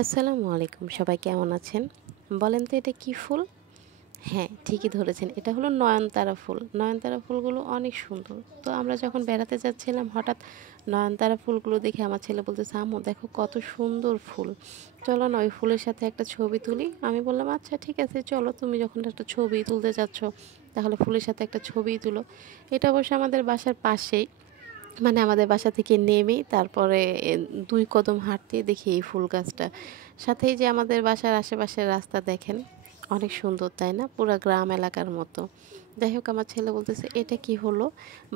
আসসালামু আলাইকুম, সবাই কেমন আছেন? বলেন তো এটা কি ফুল? হ্যাঁ, ঠিকই ধরেছেন, এটা হলো নয়নতারা ফুল। নয়নতারা ফুলগুলো অনেক সুন্দর। তো আমরা যখন বেড়াতে যাচ্ছিলাম হঠাৎ নয়নতারা ফুলগুলো দেখে আমার ছেলে বলতেছে, আম্মু দেখো কত সুন্দর ফুল, চলো না ওই ফুলের সাথে একটা ছবি তুলি। আমি বললাম আচ্ছা ঠিক আছে চলো, তুমি যখন একটা ছবি তুলতে চাচ্ছ তাহলে ফুলের সাথে একটা ছবিই তুলো। এটা অবশ্য আমাদের বাসার পাশেই, মানে আমাদের বাসা থেকে নেমেই তারপরে ২ কদম হাঁটতেই দেখি এই ফুল গাছটা। সাথেই যে আমাদের বাসার আশেপাশের রাস্তা দেখেন, অনেক সুন্দর তাই না? পুরা গ্রাম এলাকার মতো। যাই হোক আমার ছেলে বলতেছে, এটা কি হলো?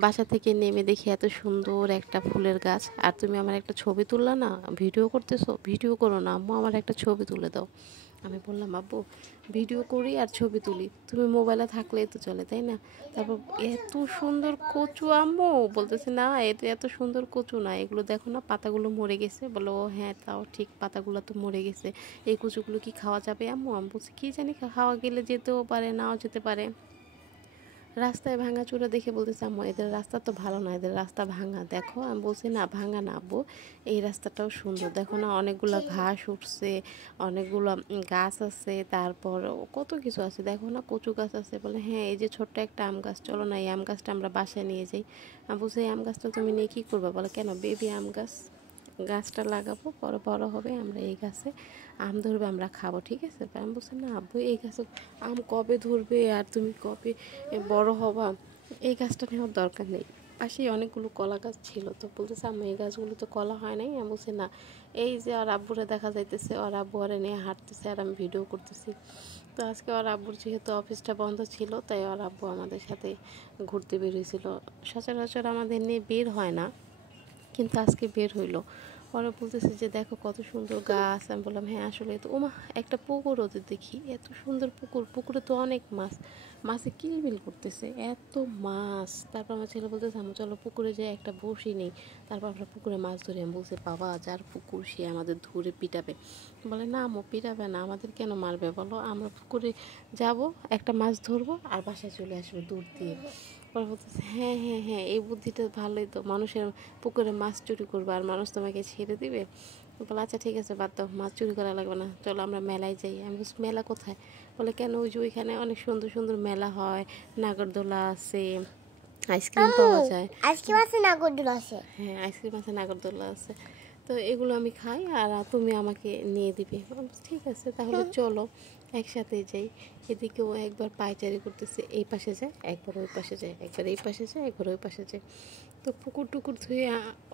বাসা থেকে নেমে দেখি এত সুন্দর একটা ফুলের গাছ, আর তুমি আমার একটা ছবি তুললা না? ভিডিও করতেছো? ভিডিও করো না আম্মু, আমার একটা ছবি তুলে দাও। আমি বললাম, আব্বু ভিডিও করি আর ছবি তুলি, তুমি মোবাইলে থাকলেই তো চলে তাই না? তারপর এত সুন্দর কচু আম্মু, বলতেছে না এটা এত সুন্দর কচু না, এগুলো দেখো না পাতাগুলো মরে গেছে। বলো ও হ্যাঁ তাও ঠিক, পাতাগুলো তো মরে গেছে, এই কচুগুলো কি খাওয়া যাবে আম্মু? আমি বলছি কি জানি, খাওয়া গেলে যেতেও পারে নাও যেতে পারে। রাস্তায় ভাঙাচোরা দেখে বলতেছে, আম্মু এদের রাস্তা তো ভালো না, এদের রাস্তা ভাঙা দেখো। আমি বলছি না ভাঙা না আব্বু, এই রাস্তাটাও সুন্দর, দেখো না অনেকগুলো ঘাস উঠছে, অনেকগুলো গাছ আছে, তারপর কত কিছু আছে, দেখো না কচু গাছ আছে। বলে হ্যাঁ এই যে ছোট্ট একটা আম গাছ, চলো না এই আম গাছটা আমরা বাসায় নিয়ে যাই। আমি বলছি এই আম গাছটা তুমি নিয়ে কী করবে? বলে কেন, বেবি আম গাছ, গাছটা লাগাবো, পরে বড় হবে আমরা এই গাছে আম ধরবে আমরা খাবো, ঠিক আছে? আমি বলছি না আব্বু এই গাছে আম কবে ধরবে আর তুমি কবে বড় হবা, এই গাছটা নেওয়ার দরকার নেই। পাশেই অনেকগুলো কলা গাছ ছিল, তো বলতেছে আম্মু এই গাছগুলো তো কলা হয় নাই। আমি বলছি না, এই যে ওর আব্বুরে দেখা যাইতেছে, ওর আব্বু ওরে নিয়ে হাঁটতেছে আর আমি ভিডিও করতেছি। তো আজকে ওর আব্বুর যেহেতু অফিসটা বন্ধ ছিল, তাই ওর আব্বু আমাদের সাথে ঘুরতে বেরিয়েছিল। সচরাচর আমাদের নিয়ে বের হয় না, কিন্তু আজকে বের হইলো। ওরা বলতেছে যে দেখো কত সুন্দর গাছ। আমি বললাম হ্যাঁ আসলে তো। ওমা, একটা পুকুর ওদের দেখি, এত সুন্দর পুকুর, পুকুরে তো অনেক মাছ, মাছে কিলবিল করতেছে, এত মাছ। তারপর আমার ছেলে বলতেছে আমি চলো পুকুরে যাই একটা বড়শি নেই, তারপর আমরা পুকুরে মাছ ধরি। আমি বলছি বাবা যার পুকুর সে আমাদের ধরে পিটাবে। বলে না আম্মু পিটাবে না, আমাদের কেন মারবে বলো, আমরা পুকুরে যাব, একটা মাছ ধরবো আর বাসায় চলে আসবো দূর দিয়ে। ওরা বলতেছে হ্যাঁ হ্যাঁ হ্যাঁ এই বুদ্ধিটা ভালোই তো, মানুষের পুকুরে মাছ চুরি করবে আর মানুষ তোমাকে ছেড়ে দিবে। বলে আচ্ছা ঠিক আছে বাদ দাও, মাছ চুরি করা লাগবে না, চলো আমরা মেলায় যাই। আমি বলছি মেলা কোথায়? বলে কেন ওই যে ওইখানে অনেক সুন্দর সুন্দর মেলা হয়, নাগরদোলা আছে, আইসক্রিম পাওয়া যায়। আইসক্রিম আছে, নাগরদোলা আছে। হ্যাঁ আইসক্রিম আছে, নাগরদোলা আছে। তো এগুলো আমি খাই আর তুমি আমাকে নিয়ে দিবে। আমি বলছি, ঠিক আছে তাহলে চলো একসাথে যাই। এদিকেও একবার পায়চারি করতেছে, এই পাশে যায় একবার ওই পাশে যায়, একবার এই পাশে যায় একবার ওই পাশে যায়। তো পুকুর টুকুর ধুয়ে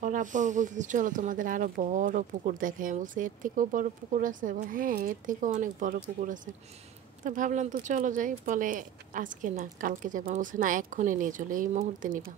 ওরা আব্বা বলতেছে চলো তোমাদের আরো বড় পুকুর দেখায়। আমি বলছি এর থেকেও বড় পুকুর আছে? হ্যাঁ এর থেকেও অনেক বড় পুকুর আছে। তো ভাবলাম তো চলো যাই। বলে আজকে না কালকে যাবো। বলছে না এক্ষুনি নিয়ে চলো, এই মুহূর্তে নিবা।